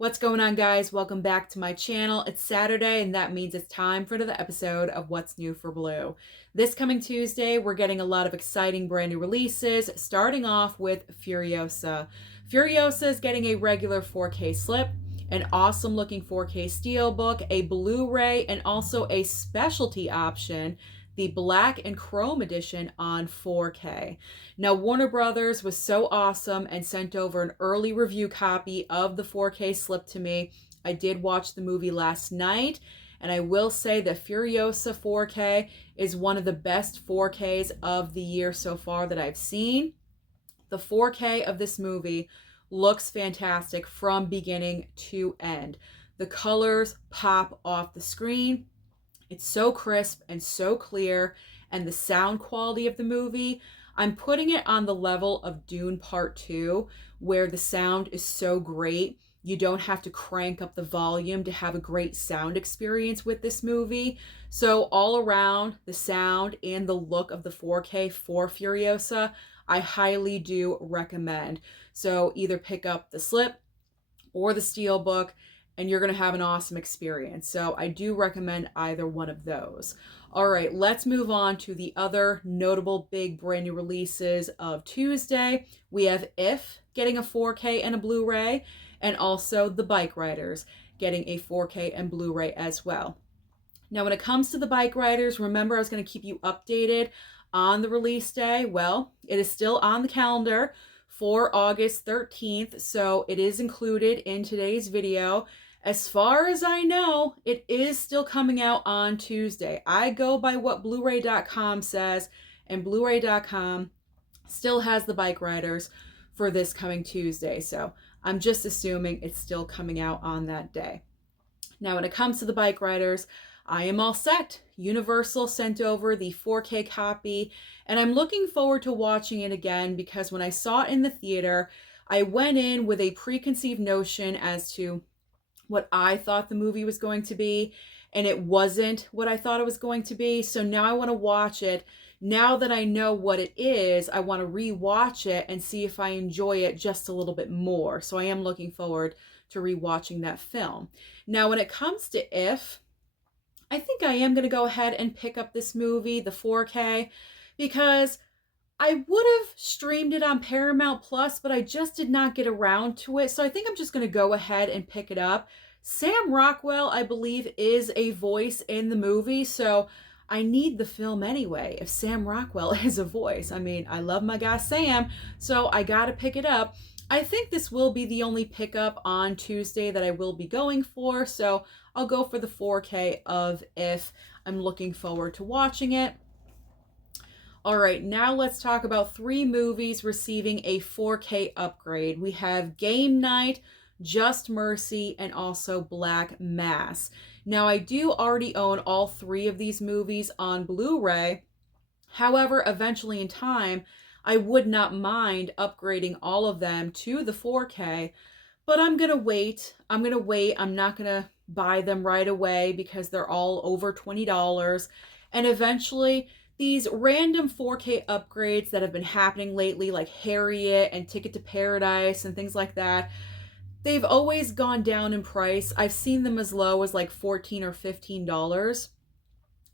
What's going on, guys? Welcome back to my channel. It's Saturday, and that means it's time for another episode of What's New for Blue. This coming Tuesday, we're getting a lot of exciting brand new releases, starting off with Furiosa. Furiosa is getting a regular 4K slip, an awesome looking 4K steelbook, a Blu-ray, and also a specialty option, the black and chrome edition on 4K. Now, Warner Brothers was so awesome and sent over an early review copy of the 4K slip to me. I did watch the movie last night, and I will say that Furiosa 4K is one of the best 4Ks of the year so far that I've seen. The 4K of this movie looks fantastic from beginning to end. The colors pop off the screen. It's so crisp and so clear, and the sound quality of the movie, I'm putting it on the level of Dune Part 2, where the sound is so great. You don't have to crank up the volume to have a great sound experience with this movie. So all around, the sound and the look of the 4K for Furiosa, I highly do recommend. So either pick up the slip or the steelbook, and you're going to have an awesome experience. So I do recommend either one of those. All right, let's move on to the other notable big brand new releases of Tuesday. We have If getting a 4K and a Blu-ray, and also the Bikeriders getting a 4K and Blu-ray as well. Now, when it comes to the Bikeriders, remember I was going to keep you updated on the release day. Well, it is still on the calendar for August 13th, so it is included in today's video. As far as I know, it is still coming out on Tuesday. I go by what blu-ray.com says, and blu-ray.com still has the Bikeriders for this coming Tuesday, so I'm just assuming it's still coming out on that day. Now, when it comes to the Bikeriders, I am all set. Universal sent over the 4K copy, and I'm looking forward to watching it again because when I saw it in the theater, I went in with a preconceived notion as to what I thought the movie was going to be, and it wasn't what I thought it was going to be. So now I want to watch it. Now that I know what it is, I want to re-watch it and see if I enjoy it just a little bit more. So I am looking forward to re-watching that film. Now, when it comes to If, I think I am going to go ahead and pick up this movie, the 4K, because I would have streamed it on Paramount Plus, but I just did not get around to it. So I think I'm just going to go ahead and pick it up. Sam Rockwell, I believe, is a voice in the movie, so I need the film anyway if Sam Rockwell is a voice. I mean, I love my guy Sam, so I got to pick it up. I think this will be the only pickup on Tuesday that I will be going for, so I'll go for the 4K of If. I'm looking forward to watching it. All right, now let's talk about 3 movies receiving a 4K upgrade. We have Game Night, Just Mercy, and also Black Mass. Now, I do already own all 3 of these movies on Blu-ray. However, eventually in time, I would not mind upgrading all of them to the 4K, but I'm going to wait. I'm not going to buy them right away because they're all over $20. And eventually, these random 4K upgrades that have been happening lately, like Harriet and Ticket to Paradise and things like that, they've always gone down in price. I've seen them as low as like $14 or $15.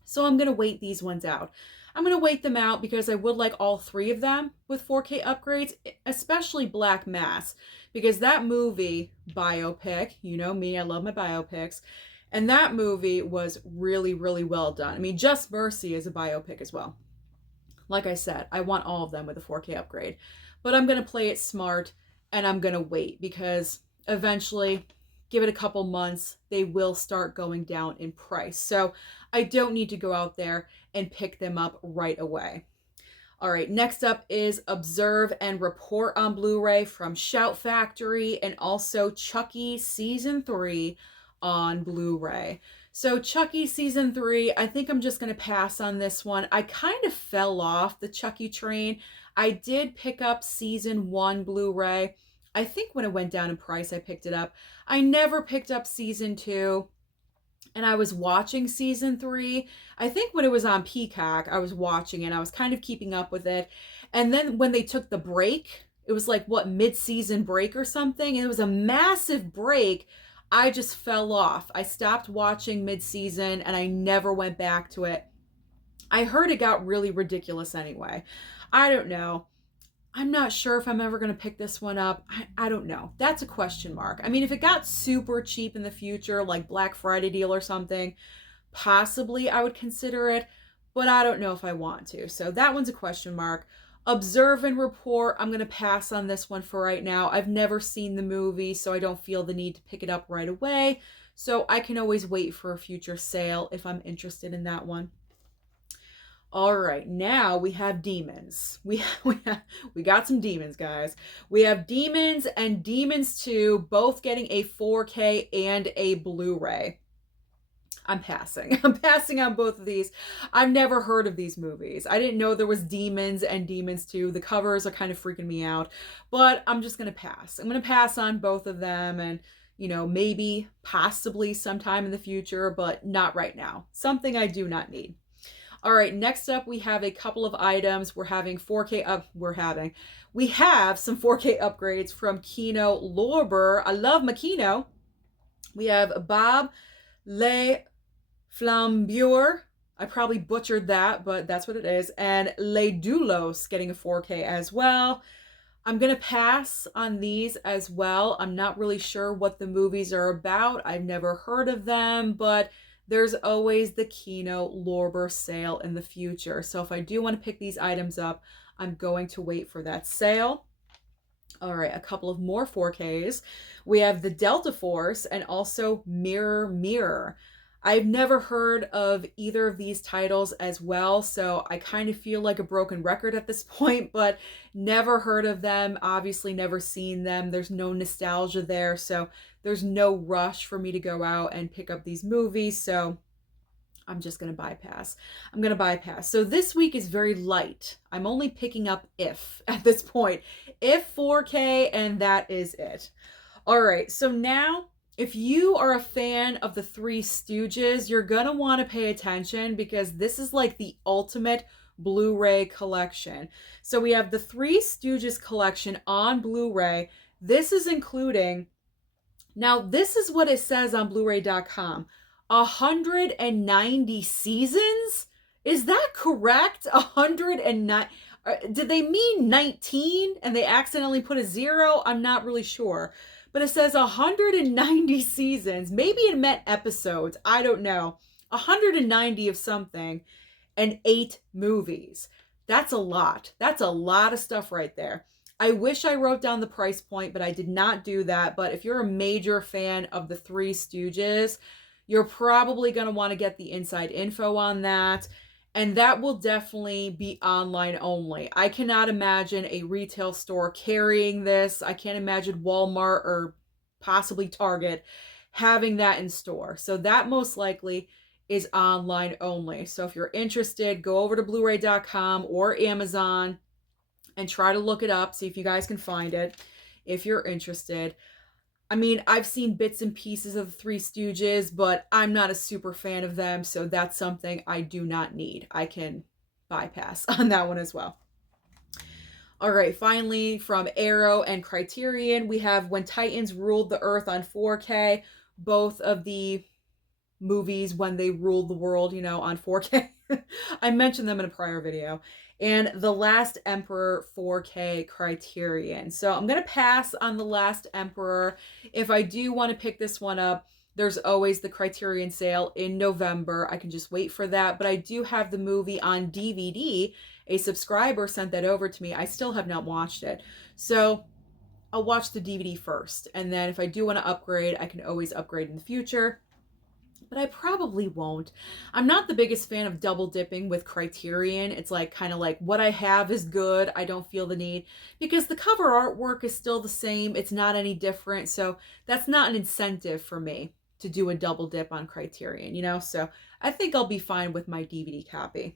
So I'm going to wait these ones out. I'm going to wait them out because I would like all 3 of them with 4K upgrades, especially Black Mass, because that movie, biopic, you know me, I love my biopics, and that movie was really, really well done. I mean, Just Mercy is a biopic as well. Like I said, I want all of them with a 4K upgrade. But I'm going to play it smart, and I'm going to wait because eventually, give it a couple months, they will start going down in price. So I don't need to go out there and pick them up right away. All right, next up is Observe and Report on Blu-ray from Shout Factory, and also Chucky Season 3 on Blu-ray. So Chucky Season 3, I think I'm just going to pass on this one. I kind of fell off the Chucky train. I did pick up Season 1 Blu-ray. I think when it went down in price, I picked it up. I never picked up Season 2. And I was watching Season 3. I think when it was on Peacock, I was watching it. I was kind of keeping up with it. And then when they took the break it was like, what, mid-season break or something? And it was a massive break. I just fell off. I stopped watching mid-season and I never went back to it. I heard it got really ridiculous anyway. I don't know. I'm not sure if I'm ever going to pick this one up. I don't know. That's a question mark. I mean, if it got super cheap in the future, like Black Friday deal or something, possibly I would consider it, but I don't know if I want to. So that one's a question mark. Observe and Report, I'm going to pass on this one for right now. I've never seen the movie, so I don't feel the need to pick it up right away. So I can always wait for a future sale if I'm interested in that one. All right, now we have demons. We got some demons, guys. We have Demons and Demons 2, both getting a 4K and a Blu-ray. I'm passing. I'm passing on both of these. I've never heard of these movies. I didn't know there was Demons and Demons 2. The covers are kind of freaking me out, but I'm just going to pass. I'm going to pass on both of them and, you know, maybe, possibly sometime in the future, but not right now. Something I do not need. All right, next up we have a couple of items. We have some 4K upgrades from Kino LBer. I love my Kino. We have Bob Le Flambeur. I probably butchered that, but that's what it is. And Le Doulos getting a 4K as well. I'm going to pass on these as well. I'm not really sure what the movies are about. I've never heard of them, but there's always the Kino LBer sale in the future. So if I do want to pick these items up, I'm going to wait for that sale. All right, a couple of more 4Ks. We have the Delta Force and also Mirror Mirror. I've never heard of either of these titles as well, so I kind of feel like a broken record at this point, but never heard of them, obviously never seen them. There's no nostalgia there, so there's no rush for me to go out and pick up these movies, so I'm just going to bypass. I'm going to bypass. So this week is very light. I'm only picking up If at this point. If 4K, and that is it. All right, so now if you are a fan of the Three Stooges, you're going to want to pay attention because this is like the ultimate Blu-ray collection. So we have the Three Stooges collection on Blu-ray. This is including, now this is what it says on blu-ray.com, 190 seasons? Is that correct? 109? Did they mean 19 and they accidentally put a 0? I'm not really sure. But it says 190 seasons. Maybe it meant episodes. I don't know. 190 of something and 8 movies. That's a lot. That's a lot of stuff right there. I wish I wrote down the price point, but I did not do that. But if you're a major fan of the Three Stooges, you're probably going to want to get the inside info on that. And that will definitely be online only. I cannot imagine a retail store carrying this. I can't imagine Walmart or possibly Target having that in store. So that most likely is online only. So if you're interested, go over to blu-ray.com or Amazon and try to look it up. See if you guys can find it if you're interested. I mean, I've seen bits and pieces of the Three Stooges, but I'm not a super fan of them, so that's something I do not need. I can bypass on that one as well. All right, finally, from Arrow and Criterion, we have When Titans Ruled the Earth on 4K. Both of the movies when they ruled the world, you know, on 4K. I mentioned them in a prior video. And The Last Emperor 4K Criterion. So I'm going to pass on The Last Emperor. If I do want to pick this one up, there's always the Criterion sale in November. I can just wait for that. But I do have the movie on DVD. A subscriber sent that over to me. I still have not watched it. So I'll watch the DVD first. And then if I do want to upgrade, I can always upgrade in the future. But I probably won't. I'm not the biggest fan of double dipping with Criterion. It's like kind of like what I have is good. I don't feel the need because the cover artwork is still the same. It's not any different. So that's not an incentive for me to do a double dip on Criterion, you know? So I think I'll be fine with my DVD copy.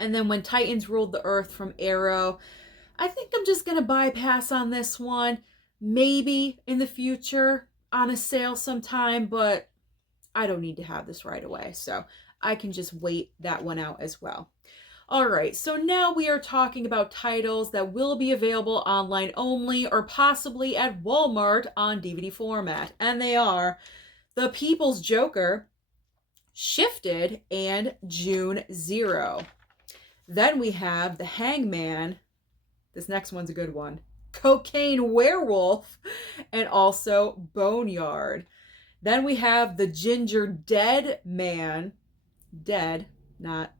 And then When Titans Ruled the Earth from Arrow, I think I'm just going to bypass on this one. Maybe in the future on a sale sometime, but I don't need to have this right away, so I can just wait that one out as well. All right, so now we are talking about titles that will be available online only or possibly at Walmart on DVD format. And they are The People's Joker, Shifted, and June Zero. Then we have The Hangman. This next one's a good one. Cocaine Werewolf, and also Boneyard. Then we have The Gingerdead Man. Dead, not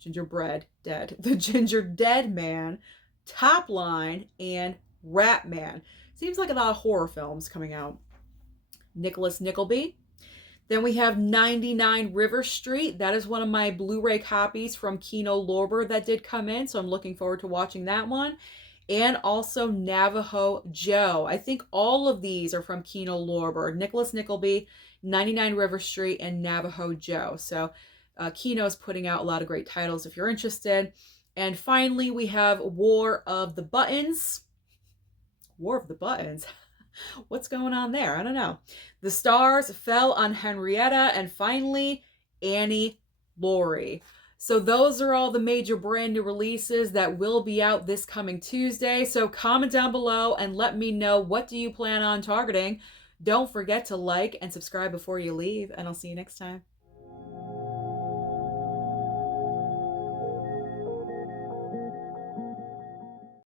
gingerbread, dead. The Gingerdead Man, Top Line, and Rat Man. Seems like a lot of horror films coming out. Nickleby. Then we have 99 River Street. That is one of my Blu-ray copies from Kino LBer that did come in, so I'm looking forward to watching that one. And also Navajo Joe. I think all of these are from Kino LBer. Nickleby, 99 River Street, and Navajo Joe. So Kino is putting out a lot of great titles if you're interested. And finally, we have War of the Buttons. War of the Buttons? What's going on there? I don't know. The Stars Fell on Henrietta, and finally, Annie Laurie. So those are all the major brand new releases that will be out this coming Tuesday. So comment down below and let me know, what do you plan on targeting? Don't forget to like and subscribe before you leave, and I'll see you next time.